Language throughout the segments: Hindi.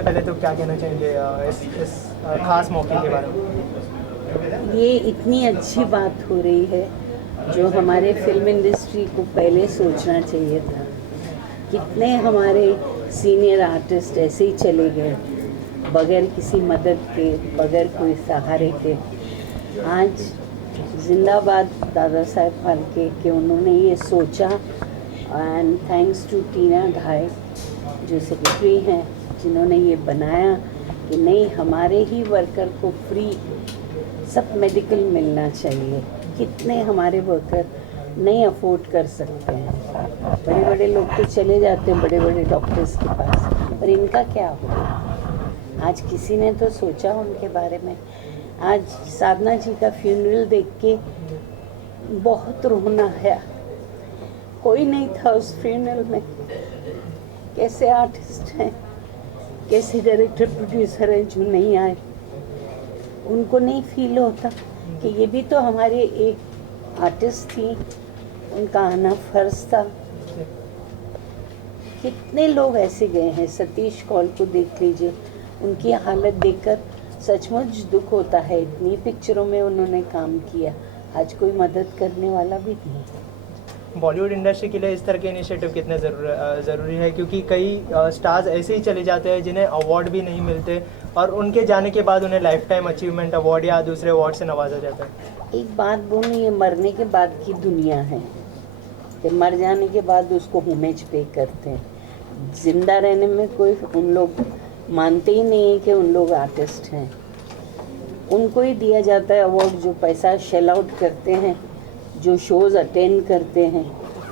सबसे पहले तो क्या कहना चाहेंगे इस खास मौके के बारे में? ये इतनी अच्छी बात हो रही है जो हमारे फिल्म इंडस्ट्री को पहले सोचना चाहिए था। कितने हमारे सीनियर आर्टिस्ट ऐसे ही चले गए बगैर किसी मदद के, बगैर कोई सहारे के। आज जिंदाबाद दादा साहब फाल्के कि उन्होंने ये सोचा, एंड थैंक्स टू टीना घाई जो सेक्रेटरी हैं जिन्होंने ये बनाया कि नहीं, हमारे ही वर्कर को फ्री सब मेडिकल मिलना चाहिए। कितने हमारे वर्कर नहीं अफोर्ड कर सकते हैं, बड़े बड़े लोग तो चले जाते हैं बड़े बड़े डॉक्टर्स के पास, पर इनका क्या होगा? आज किसी ने तो सोचा उनके बारे में। आज साधना जी का फ्यूनरल देख के बहुत रोना है। कोई नहीं था उस फ्यूनरल में। कैसे आर्टिस्ट हैं, कैसे डायरेक्टर प्रोड्यूसर हैं जो नहीं आए, उनको नहीं फील होता कि ये भी तो हमारे एक आर्टिस्ट थी, उनका आना फर्ज था। कितने लोग ऐसे गए हैं, सतीश कौल को देख लीजिए, उनकी हालत देखकर सचमुच दुख होता है। इतनी पिक्चरों में उन्होंने काम किया, आज कोई मदद करने वाला भी नहीं। बॉलीवुड इंडस्ट्री के लिए इस तरह के इनिशिएटिव कितने ज़रूरी है, क्योंकि कई स्टार्स ऐसे ही चले जाते हैं जिन्हें अवार्ड भी नहीं मिलते और उनके जाने के बाद उन्हें लाइफ टाइम अचीवमेंट अवार्ड या दूसरे अवार्ड से नवाजा जाता है। एक बात बोलूँ, ये मरने के बाद की दुनिया है कि मर जाने के बाद उसको होमेज पे करते हैं। जिंदा रहने में कोई उन लोग मानते ही नहीं है कि उन लोग आर्टिस्ट हैं। उनको ही दिया जाता है अवार्ड जो पैसा शेल आउट करते हैं, जो शोज़ अटेंड करते हैं,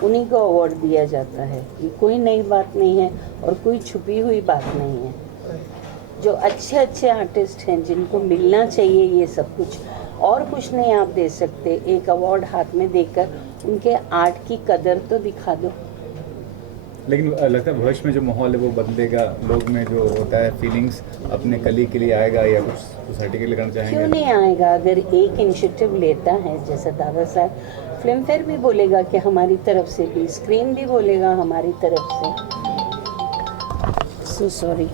उन्हीं को अवार्ड दिया जाता है। ये कोई नई बात नहीं है और कोई छुपी हुई बात नहीं है। जो अच्छे अच्छे आर्टिस्ट हैं जिनको मिलना चाहिए ये सब कुछ, और कुछ नहीं आप दे सकते, एक अवार्ड हाथ में देकर उनके आर्ट की कदर तो दिखा दो। लेकिन लगता है भविष्य में जो माहौल है वो बदलेगा, लोग में जो होता है फीलिंग्स अपने कली के लिए आएगा या कुछ सोसाइटी के लिए करना चाहेंगे? क्यों नहीं आएगा? अगर एक इनिशिएटिव लेता है जैसा दादा साहब, फिल्म फेयर भी बोलेगा कि हमारी तरफ से भी, स्क्रीन भी बोलेगा हमारी तरफ से। So sorry.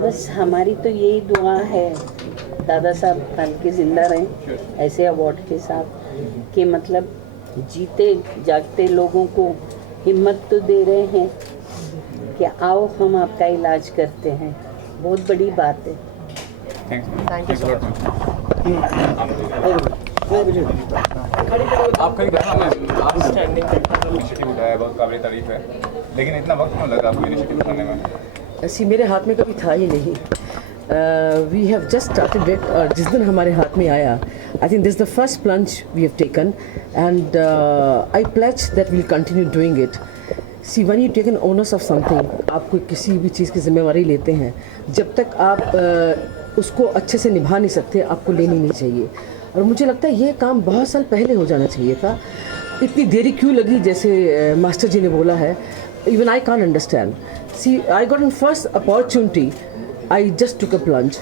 बस हमारी तो यही दुआ है दादा साहब फाल्के जिंदा रहें ऐसे अवार्ड के साथ, कि मतलब जीते जागते लोगों को हिम्मत तो दे रहे हैं कि आओ हम आपका इलाज करते हैं। बहुत बड़ी बात है। Thank you so much. आपका इनिशिएटिव उठाया, बहुत काबिल तारीफ है, लेकिन इतना वक्त क्यों लगा आपको इनिशिएटिव उठाने में? ऐसी मेरे हाथ में कभी था ही नहीं। We have just started it, और जिस दिन हमारे हाथ में आया, I think this the first plunge we have taken, and I pledge that we will continue doing it. See when you take an owners of something, आप कोई किसी भी चीज़ की जिम्मेवारी लेते हैं, जब तक आप उसको अच्छे से निभा नहीं सकते, आपको लेनी नहीं चाहिए। और मुझे लगता है ये काम बहुत साल पहले हो जाना चाहिए था। इतनी देरी क्यों लगी, जैसे मास्टर जी ने बोला है, even I can't understand. See, I got an first opportunity, I just took a plunge.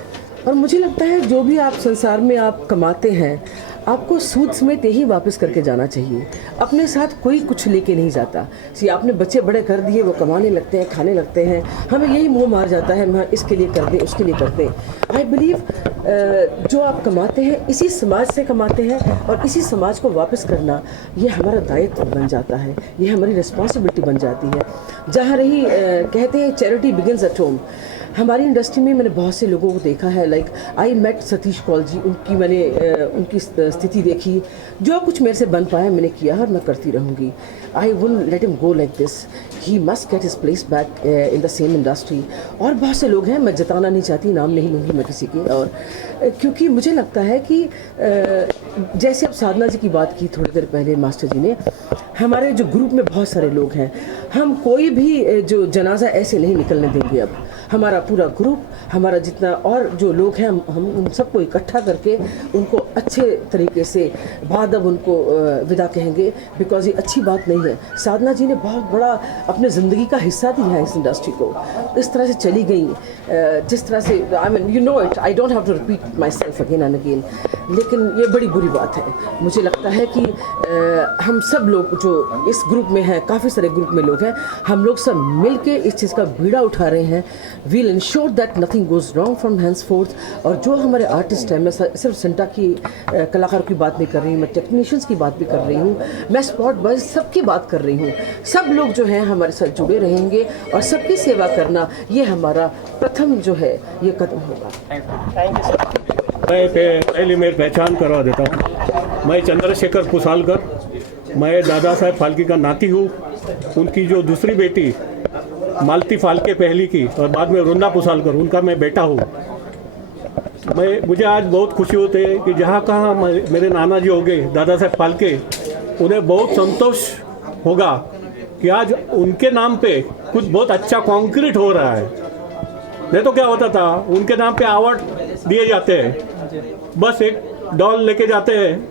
और मुझे लगता है जो भी आप संसार में आप कमाते हैं, आपको सूद समेत यही वापस करके जाना चाहिए। अपने साथ कोई कुछ लेके नहीं जाता। सी आपने बच्चे बड़े कर दिए, वो कमाने लगते हैं, खाने लगते हैं, हमें यही मोह मार जाता है, हम इसके लिए कर दें, उसके लिए करते हैं। आई बिलीव जो आप कमाते हैं इसी समाज से कमाते हैं, और इसी समाज को वापस करना ये हमारा दायित्व बन जाता है, ये हमारी रिस्पॉन्सिबिलिटी बन जाती है। जहाँ रही कहते हैं चैरिटी बिगिंस एट होम। हमारी इंडस्ट्री में मैंने बहुत से लोगों को देखा है, like I met Satish Kaul ji, उनकी मैंने उनकी स्थिति देखी, जो कुछ मेरे से बन पाया मैंने किया और मैं करती रहूँगी। I wouldn't let him go like this, he must get his place back in the same industry. और बहुत से लोग हैं, मैं जताना नहीं चाहती, नाम नहीं लूँगी मैं किसी के, और क्योंकि मुझे लगता है कि जैसे अब साधना जी की बात की थोड़ी देर पहले मास्टर जी ने, हमारे जो ग्रुप में बहुत सारे लोग हैं, हम कोई भी जो जनाजा ऐसे नहीं निकलने देंगे। अब हमारा पूरा ग्रुप, हमारा जितना और जो लोग हैं, हम उन सबको इकट्ठा करके उनको अच्छे तरीके से बाद अब उनको विदा कहेंगे, बिकॉज ये अच्छी बात नहीं है। साधना जी ने बहुत बड़ा अपने ज़िंदगी का हिस्सा दिया है इस इंडस्ट्री को, इस तरह से चली गई जिस तरह से, I mean you know it, I don't have to repeat myself again and again, लेकिन ये बड़ी बुरी बात है। मुझे लगता है कि हम सब लोग जो इस ग्रुप में हैं, काफ़ी सारे ग्रुप में लोग हैं, हम लोग सब मिल के इस चीज़ का बीड़ा उठा रहे हैं। We'll ensure that nothing goes wrong from henceforth. और जो हमारे आर्टिस्ट हैं, मैं सिर्फ सिंटा की कलाकार की बात नहीं कर रही हूँ, मैं टेक्नीशियंस की बात भी कर रही हूँ, मैं स्पॉट बॉयज सबकी बात कर रही हूँ। सब लोग जो हैं हमारे साथ जुड़े रहेंगे और सबकी सेवा करना, ये हमारा प्रथम जो है ये कदम होगा। Thank you sir. मैं पहले मेरी पहचान करवा देता हूँ। मैं चंद्रशेखर कुशालकर, मैं दादा साहेब फाल्के का नाती हूँ। उनकी जो दूसरी बेटी मालती फाल्के पहली की और बाद में वृंदा कुशालकर, उनका मैं बेटा हूँ। मुझे आज बहुत खुशी होती है कि जहाँ कहाँ मेरे नाना जी हो गए दादा साहेब फाल्के, उन्हें बहुत संतोष होगा कि आज उनके नाम पे कुछ बहुत अच्छा कॉन्क्रीट हो रहा है। नहीं तो क्या होता था, उनके नाम पे अवार्ड दिए जाते हैं, बस एक डॉल लेके जाते हैं,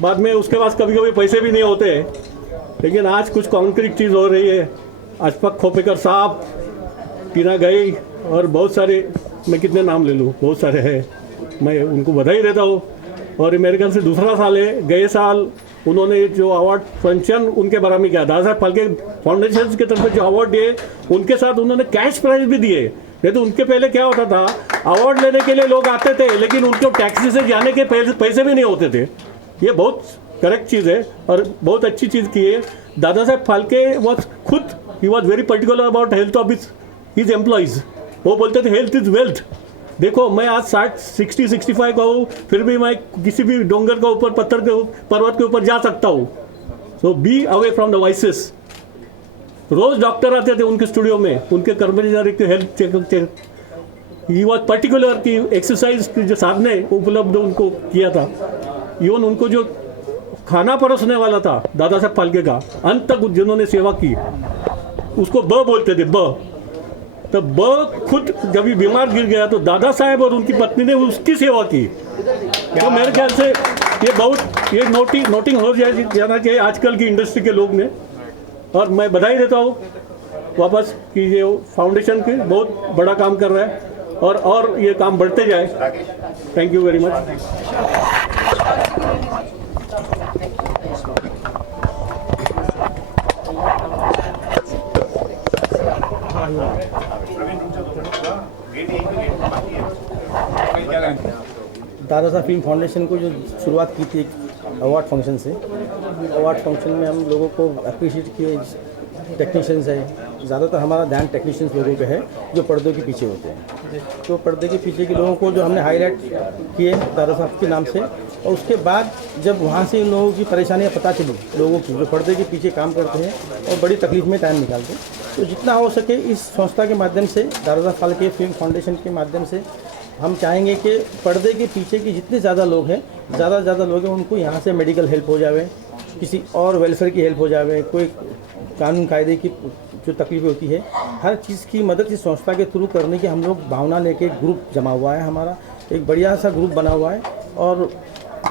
बाद में उसके पास कभी कभी पैसे भी नहीं होते। लेकिन आज कुछ कॉन्क्रीट चीज़ हो रही है। अशफाक खोपेकर साहब, टीना गई और बहुत सारे, मैं कितने नाम ले लूँ, बहुत सारे हैं, मैं उनको बधाई देता हूँ। और मेरे ख्याल से दूसरा साल है, गए साल उन्होंने जो अवार्ड फंक्शन उनके बारे में किया, दादा साहेब फाल्के फाउंडेशन की तरफ से जो अवार्ड दिए, उनके साथ उन्होंने कैश प्राइज भी दिए। नहीं तो उनके पहले क्या होता था, अवार्ड लेने के लिए लोग आते थे लेकिन उनको टैक्सी से जाने के पैसे भी नहीं होते थे। ये बहुत करेक्ट चीज़ है और बहुत अच्छी चीज़ की है। Dada Saheb Phalke he was very particular about health of his employees. वो बोलते थे हेल्थ इज़ वेल्थ। देखो मैं आज 60-65 का हूँ, फिर भी मैं किसी भी डोंगर का ऊपर, पत्थर के पर्वत के ऊपर जा सकता हूँ। So be away from the vices. रोज डॉक्टर आते थे उनके स्टूडियो में, उनके कर्मचारी के health checkup. He was particular कि एक्सरसाइज के जो साधने उपलब्ध उनको किया था। इवन उनको जो खाना परोसने वाला था दादा साहब फाल्के का, अंत तक जिन्होंने सेवा की, उसको ब बोलते थे, ब। तो ब खुद जब भी बीमार गिर गया तो दादा साहब और उनकी पत्नी ने उसकी सेवा की। तो मेरे ख्याल से ये बहुत ये नोटिंग हो जाना चाहिए आजकल की इंडस्ट्री के लोग ने। और मैं बधाई देता हूँ वापस कि ये फाउंडेशन के बहुत बड़ा काम कर रहा है और ये काम बढ़ते जाए। Thank you very much. Dada Saheb film foundation को जो शुरुआत की थी अवार्ड फंक्शन से, अवार्ड फंक्शन में हम लोगों को अप्रिशिएट किए टेक्नीशियंस है। ज़्यादातर हमारा ध्यान टेक्नीशियंस लोगों पे है जो पर्दों के पीछे होते हैं। तो पर्दे के पीछे के लोगों को जो हमने हाईलाइट किए दादा साहब के नाम से, और उसके बाद जब वहाँ से इन लोगों की परेशानियाँ पता चली, लोगों की जो पर्दे के पीछे काम करते हैं और बड़ी तकलीफ में टाइम निकालते हैं, तो जितना हो सके इस संस्था के माध्यम से, दादा साहब फाल्के फिल्म फाउंडेशन के माध्यम से हम चाहेंगे कि पर्दे के पीछे की जितने ज़्यादा लोग हैं, ज़्यादा से ज़्यादा लोग हैं, उनको यहाँ से मेडिकल हेल्प हो जावे, किसी और वेलफेयर की हेल्प हो जावे, कोई कानून कायदे की जो तकलीफ़ें होती है, हर चीज़ की मदद इस संस्था के थ्रू करने की हम लोग भावना लेके एक ग्रुप जमा हुआ है। हमारा एक बढ़िया सा ग्रुप बना हुआ है और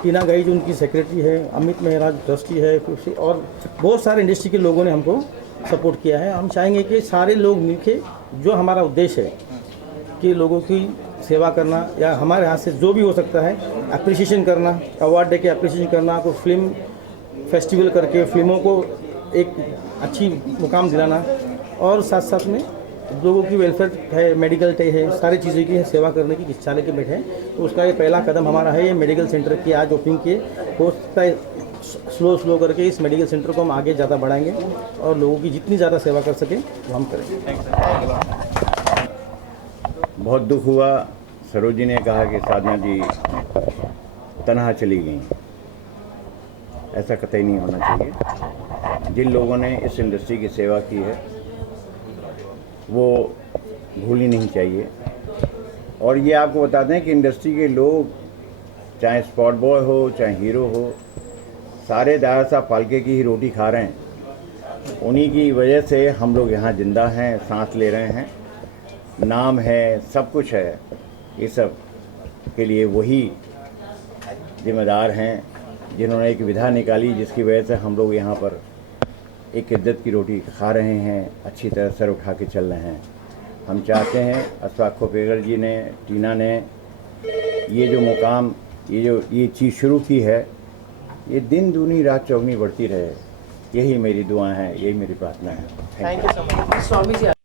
टीना गई जो उनकी सेक्रेटरी है, अमित मेहरा ट्रस्टी है, और बहुत सारे इंडस्ट्री के लोगों ने हमको सपोर्ट किया है। हम चाहेंगे कि सारे लोग मिलके, जो हमारा उद्देश्य है कि लोगों की सेवा करना या हमारे हाथ से जो भी हो सकता है अप्रिसिएशन करना, अवार्ड दे के अप्रिसिएशन करना, कोई फिल्म फेस्टिवल करके फिल्मों को एक अच्छी मुकाम दिलाना, और साथ साथ में लोगों की वेलफेयर है, मेडिकल है, सारी चीज़ों की सेवा करने की इच्छा लेके बैठे हैं। तो उसका ये पहला कदम हमारा है, ये मेडिकल सेंटर की आज ओपनिंग किए। हो सकता है स्लो करके इस मेडिकल सेंटर को हम आगे ज़्यादा बढ़ाएंगे और लोगों की जितनी ज़्यादा सेवा कर सकें वो हम करेंगे। बहुत दुख हुआ, सरोजी ने कहा कि साधना जी तनहा चली गई। ऐसा कतई नहीं होना चाहिए। जिन लोगों ने इस इंडस्ट्री की सेवा की है वो भूलनी नहीं चाहिए। और ये आपको बता दें कि इंडस्ट्री के लोग, चाहे स्पॉट बॉय हो चाहे हीरो हो, सारे दादा साहब फाल्के की ही रोटी खा रहे हैं। उन्हीं की वजह से हम लोग यहाँ जिंदा हैं, सांस ले रहे हैं। नाम है, सब कुछ है, ये सब के लिए वही जिम्मेदार हैं जिन्होंने एक विधा निकाली जिसकी वजह से हम लोग यहाँ पर एक इज्जत की रोटी खा रहे हैं, अच्छी तरह सर उठा के चल रहे हैं। हम चाहते हैं अशफाक खोपेकर जी ने, टीना ने ये जो मुकाम, ये चीज़ शुरू की है, ये दिन दूनी रात चौगनी बढ़ती रहे। यही मेरी दुआ है, यही मेरी प्रार्थना है। Thank you so much. Swami ji